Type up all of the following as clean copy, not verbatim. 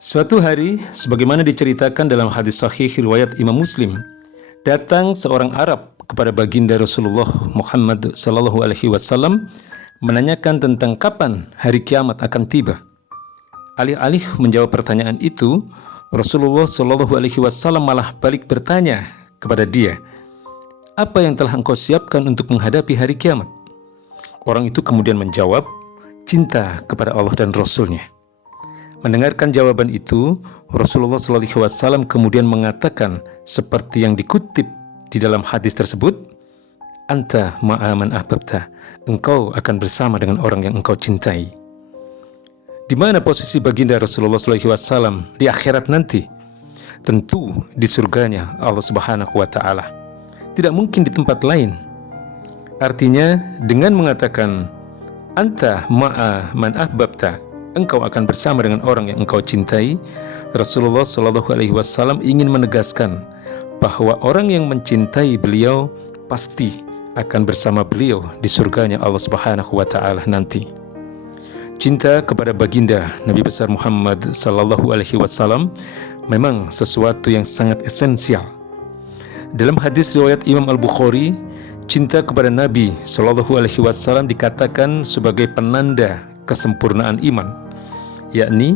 Suatu hari, sebagaimana diceritakan dalam hadis sahih riwayat Imam Muslim, datang seorang Arab kepada baginda Rasulullah Muhammad SAW menanyakan tentang kapan hari kiamat akan tiba. Alih-alih menjawab pertanyaan itu, Rasulullah SAW malah balik bertanya kepada dia, "Apa yang telah engkau siapkan untuk menghadapi hari kiamat?" Orang itu kemudian menjawab, "Cinta kepada Allah dan Rasul-Nya." Mendengarkan jawaban itu, Rasulullah SAW kemudian mengatakan seperti yang dikutip di dalam hadis tersebut, "Anta ma'a man ahbabta," engkau akan bersama dengan orang yang engkau cintai. Di mana posisi baginda Rasulullah SAW di akhirat nanti? Tentu di surganya Allah Subhanahu wa Ta'ala. Tidak mungkin di tempat lain. Artinya, dengan mengatakan "Anta ma'a man ahbabta," engkau akan bersama dengan orang yang engkau cintai, Rasulullah SAW ingin menegaskan bahwa orang yang mencintai beliau pasti akan bersama beliau di surganya Allah Subhanahu wa Ta'ala nanti. Cinta kepada baginda Nabi besar Muhammad SAW memang sesuatu yang sangat esensial. Dalam hadis riwayat Imam Al-Bukhari, cinta kepada Nabi SAW dikatakan sebagai penanda kesempurnaan iman, yakni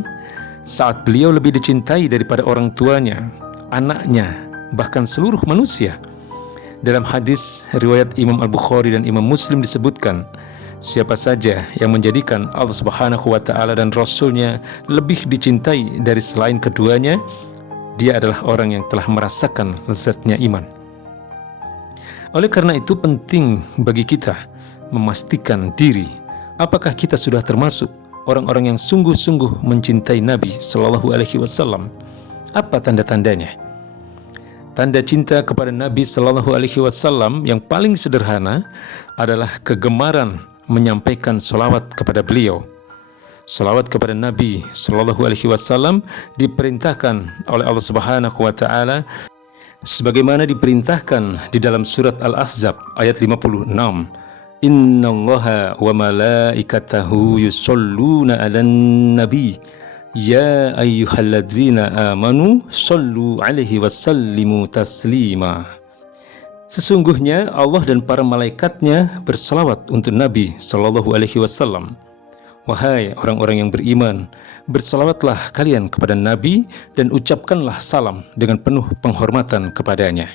saat beliau lebih dicintai daripada orang tuanya, anaknya, bahkan seluruh manusia. Dalam hadis riwayat Imam Al-Bukhari dan Imam Muslim disebutkan, siapa saja yang menjadikan Allah Subhanahu wa Ta'ala dan Rasul-Nya lebih dicintai dari selain keduanya, dia adalah orang yang telah merasakan lezatnya iman. Oleh karena itu penting bagi kita memastikan diri, apakah kita sudah termasuk orang-orang yang sungguh-sungguh mencintai Nabi Shallallahu Alaihi Wasallam. Apa tanda-tandanya? Tanda cinta kepada Nabi Shallallahu Alaihi Wasallam yang paling sederhana adalah kegemaran menyampaikan salawat kepada beliau. Salawat kepada Nabi Shallallahu Alaihi Wasallam diperintahkan oleh Allah Subhanahu Wa Taala sebagaimana diperintahkan di dalam surat Al-Ahzab ayat 56. Innallaha wa malaikatahu yusholluna 'alan nabi ya ayyuhalladzina amanu shollu 'alaihi wasallimu taslima. Sesungguhnya Allah dan para malaikatnya berselawat untuk Nabi Shallallahu Alaihi Wasallam. Wahai orang-orang yang beriman, berselawatlah kalian kepada Nabi dan ucapkanlah salam dengan penuh penghormatan kepadanya.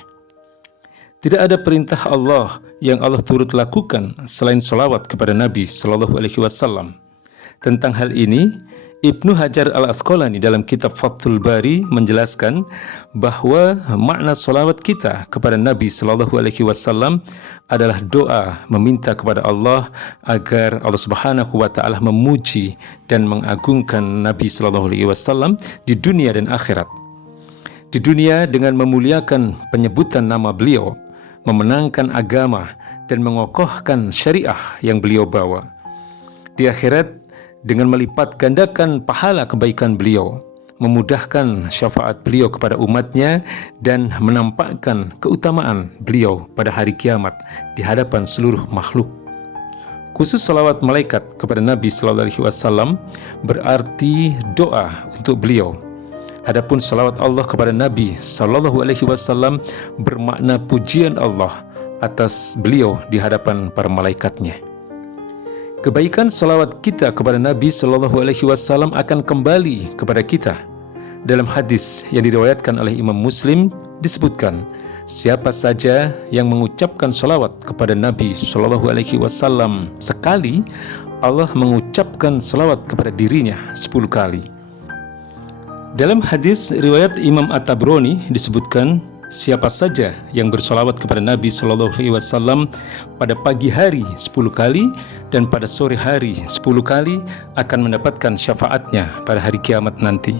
Tidak ada perintah Allah yang Allah turut lakukan selain salawat kepada Nabi Shallallahu Alaihi Wasallam. Tentang hal ini, Ibnu Hajar Al-Asqalani dalam kitab Fathul Bari menjelaskan bahwa makna salawat kita kepada Nabi Shallallahu Alaihi Wasallam adalah doa meminta kepada Allah agar Allah Subhanahu wa Ta'ala memuji dan mengagungkan Nabi Shallallahu Alaihi Wasallam di dunia dan akhirat. Di dunia dengan memuliakan penyebutan nama beliau, memenangkan agama dan mengokohkan syariah yang beliau bawa. Di akhirat dengan melipat gandakan pahala kebaikan beliau, memudahkan syafaat beliau kepada umatnya dan menampakkan keutamaan beliau pada hari kiamat di hadapan seluruh makhluk. Khusus salawat malaikat kepada Nabi Sallallahu Alaihi Wasallam berarti doa untuk beliau. Adapun salawat Allah kepada Nabi Sallallahu Alaihi Wasallam bermakna pujian Allah atas beliau di hadapan para malaikatnya. Kebaikan salawat kita kepada Nabi Sallallahu Alaihi Wasallam akan kembali kepada kita. Dalam hadis yang diriwayatkan oleh Imam Muslim disebutkan, siapa saja yang mengucapkan salawat kepada Nabi Sallallahu Alaihi Wasallam sekali, Allah mengucapkan salawat kepada dirinya 10 kali. Dalam hadis riwayat Imam At-Tabrani disebutkan, siapa saja yang bersolawat kepada Nabi Shallallahu Alaihi Wasallam pada pagi hari 10 kali dan pada sore hari 10 kali akan mendapatkan syafaatnya pada hari kiamat nanti.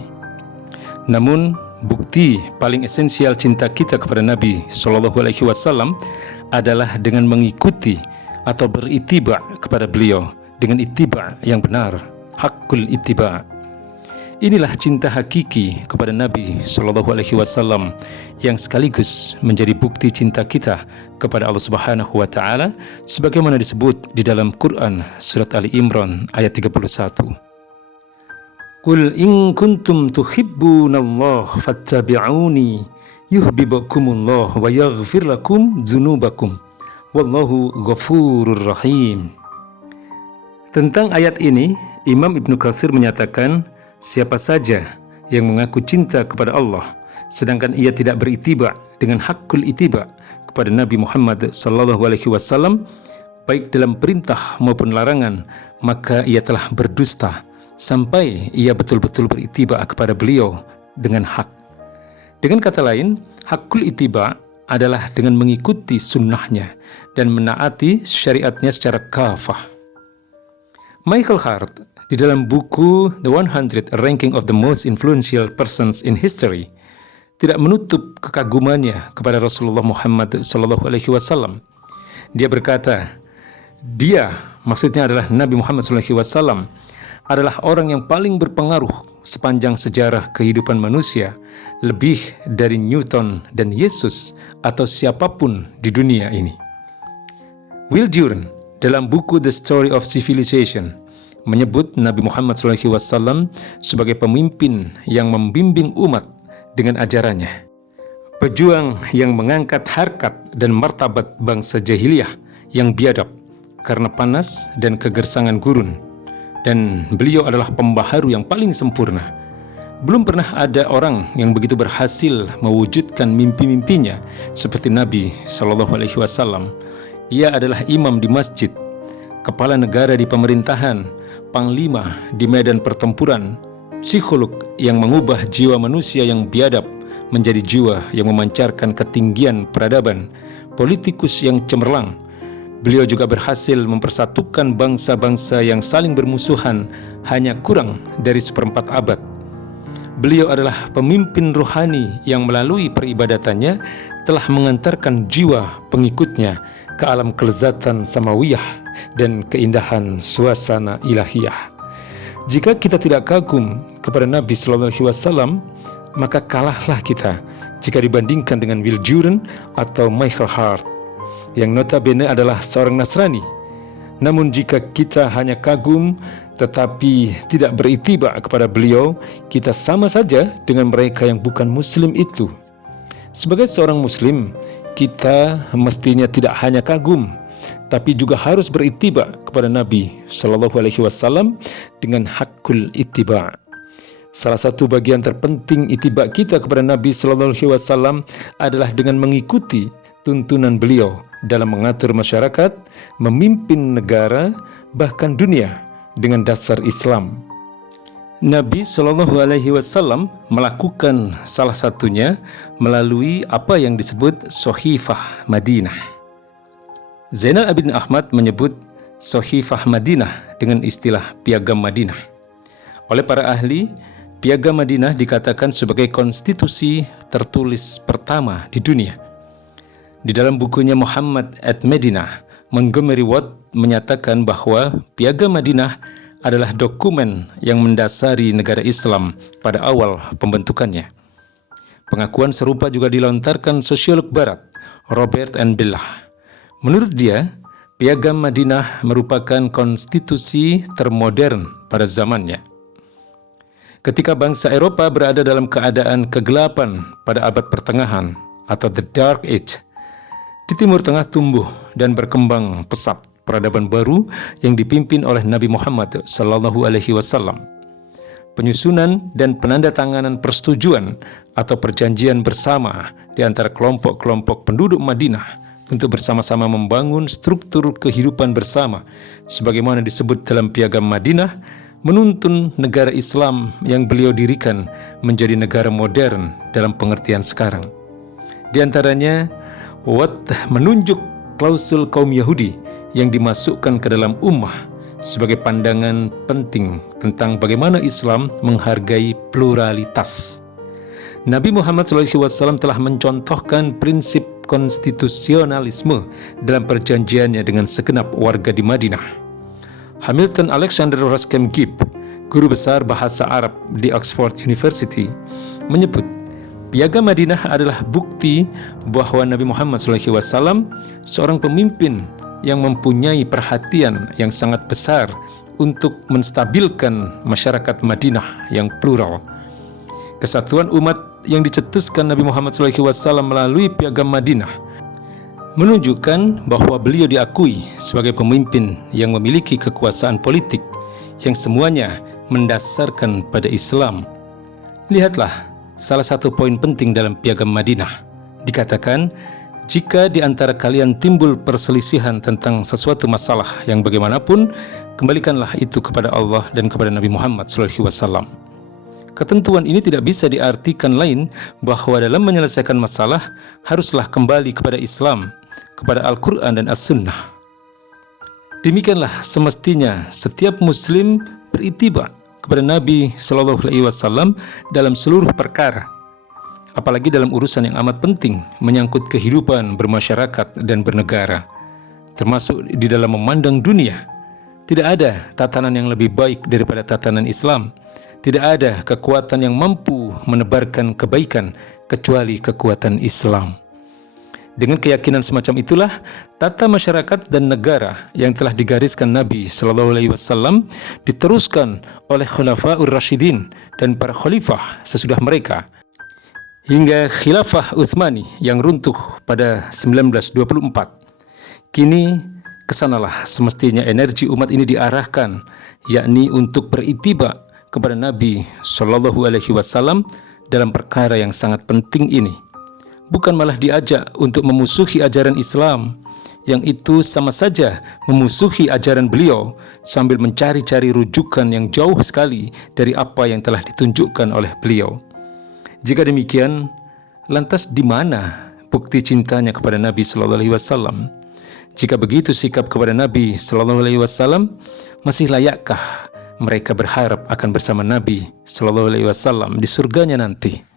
Namun bukti paling esensial cinta kita kepada Nabi Shallallahu Alaihi Wasallam adalah dengan mengikuti atau berittiba kepada beliau dengan ittiba yang benar, hakul ittiba. Inilah cinta hakiki kepada Nabi Shallallahu Alaihi Wasallam yang sekaligus menjadi bukti cinta kita kepada Allah Subhanahu wa Ta'ala sebagaimana disebut di dalam Quran surat Ali Imran ayat 31. Qul in kuntum tuhibbunallah fattabi'uni yuhibbukumullah wa yaghfir lakum dzunubakum wallahu ghafurur rahim. Tentang ayat ini, Imam Ibnu Katsir menyatakan, siapa saja yang mengaku cinta kepada Allah sedangkan ia tidak berittiba dengan hakul ittiba kepada Nabi Muhammad SAW, baik dalam perintah maupun larangan, maka ia telah berdusta sampai ia betul-betul berittiba kepada beliau dengan hak. Dengan kata lain, hakul ittiba adalah dengan mengikuti sunnahnya dan menaati syariatnya secara kafah. Michael Hart di dalam buku The 100 Ranking of the Most Influential Persons in History tidak menutup kekagumannya kepada Rasulullah Muhammad SAW. Dia berkata, maksudnya adalah Nabi Muhammad SAW, adalah orang yang paling berpengaruh sepanjang sejarah kehidupan manusia, lebih dari Newton dan Yesus atau siapapun di dunia ini. Will Durant dalam buku The Story of Civilization menyebut Nabi Muhammad SAW sebagai pemimpin yang membimbing umat dengan ajarannya, pejuang yang mengangkat harkat dan martabat bangsa jahiliyah yang biadab karena panas dan kegersangan gurun, dan beliau adalah pembaharu yang paling sempurna. Belum pernah ada orang yang begitu berhasil mewujudkan mimpi-mimpinya seperti Nabi SAW. Ia adalah imam di masjid, kepala negara di pemerintahan, panglima di medan pertempuran, psikolog yang mengubah jiwa manusia yang biadab menjadi jiwa yang memancarkan ketinggian peradaban, politikus yang cemerlang. Beliau juga berhasil mempersatukan bangsa-bangsa yang saling bermusuhan hanya kurang dari 1/4 abad. Beliau adalah pemimpin rohani yang melalui peribadatannya telah mengantarkan jiwa pengikutnya ke alam kelezatan samawiyah dan keindahan suasana ilahiyah. Jika kita tidak kagum kepada Nabi SAW, maka kalahlah kita jika dibandingkan dengan Will Durant atau Michael Hart, yang notabene adalah seorang Nasrani. Namun jika kita hanya kagum tetapi tidak berittiba kepada beliau, kita sama saja dengan mereka yang bukan muslim itu. Sebagai seorang muslim, kita mestinya tidak hanya kagum, tapi juga harus berittiba kepada Nabi SAW dengan hakul ittiba. Salah satu bagian terpenting ittiba kita kepada Nabi SAW adalah dengan mengikuti tuntunan beliau dalam mengatur masyarakat, memimpin negara, bahkan dunia dengan dasar Islam. Nabi SAW melakukan salah satunya melalui apa yang disebut Sohifah Madinah. Zainal Abidin Ahmad menyebut Sohifah Madinah dengan istilah Piagam Madinah. Oleh para ahli, Piagam Madinah dikatakan sebagai konstitusi tertulis pertama di dunia. Di dalam bukunya Muhammad at Madinah, Montgomery Watt menyatakan bahwa Piagam Madinah adalah dokumen yang mendasari negara Islam pada awal pembentukannya. Pengakuan serupa juga dilontarkan sosiolog barat Robert N. Bellah. Menurut dia, Piagam Madinah merupakan konstitusi termodern pada zamannya. Ketika bangsa Eropa berada dalam keadaan kegelapan pada abad pertengahan atau The Dark Age, di Timur Tengah tumbuh dan berkembang pesat peradaban baru yang dipimpin oleh Nabi Muhammad SAW. Penyusunan dan penandatanganan persetujuan atau perjanjian bersama di antara kelompok-kelompok penduduk Madinah untuk bersama-sama membangun struktur kehidupan bersama sebagaimana disebut dalam Piagam Madinah, menuntun negara Islam yang beliau dirikan menjadi negara modern dalam pengertian sekarang. Di antaranya, Watt menunjuk klausul kaum Yahudi yang dimasukkan ke dalam ummah sebagai pandangan penting tentang bagaimana Islam menghargai pluralitas. Nabi Muhammad SAW telah mencontohkan prinsip konstitusionalisme dalam perjanjiannya dengan segenap warga di Madinah. Hamilton Alexander Ruskin Gibb, guru besar bahasa Arab di Oxford University, menyebut Piagam Madinah adalah bukti bahwa Nabi Muhammad SAW seorang pemimpin yang mempunyai perhatian yang sangat besar untuk menstabilkan masyarakat Madinah yang plural. Kesatuan umat yang dicetuskan Nabi Muhammad SAW melalui Piagam Madinah menunjukkan bahwa beliau diakui sebagai pemimpin yang memiliki kekuasaan politik yang semuanya mendasarkan pada Islam. Lihatlah salah satu poin penting dalam Piagam Madinah. Dikatakan, jika di antara kalian timbul perselisihan tentang sesuatu masalah yang bagaimanapun, kembalikanlah itu kepada Allah dan kepada Nabi Muhammad SAW. Ketentuan ini tidak bisa diartikan lain bahwa dalam menyelesaikan masalah haruslah kembali kepada Islam, kepada Al-Quran dan As-Sunnah. Demikianlah semestinya setiap Muslim beritibar kepada Nabi SAW dalam seluruh perkara, apalagi dalam urusan yang amat penting menyangkut kehidupan bermasyarakat dan bernegara, termasuk di dalam memandang dunia. Tidak ada tatanan yang lebih baik daripada tatanan Islam. Tidak ada kekuatan yang mampu menebarkan kebaikan kecuali kekuatan Islam. Dengan keyakinan semacam itulah tata masyarakat dan negara yang telah digariskan Nabi SAW diteruskan oleh Khulafaur Rasyidin dan para khalifah sesudah mereka, hingga Khilafah Utsmani yang runtuh pada 1924. Kini kesanalah semestinya energi umat ini diarahkan, yakni untuk beritibar kepada Nabi SAW dalam perkara yang sangat penting ini. Bukan malah diajak untuk memusuhi ajaran Islam, yang itu sama saja memusuhi ajaran beliau sambil mencari-cari rujukan yang jauh sekali dari apa yang telah ditunjukkan oleh beliau. Jika demikian, lantas di mana bukti cintanya kepada Nabi SAW? Jika begitu sikap kepada Nabi SAW, masih layakkah mereka berharap akan bersama Nabi SAW di surganya nanti?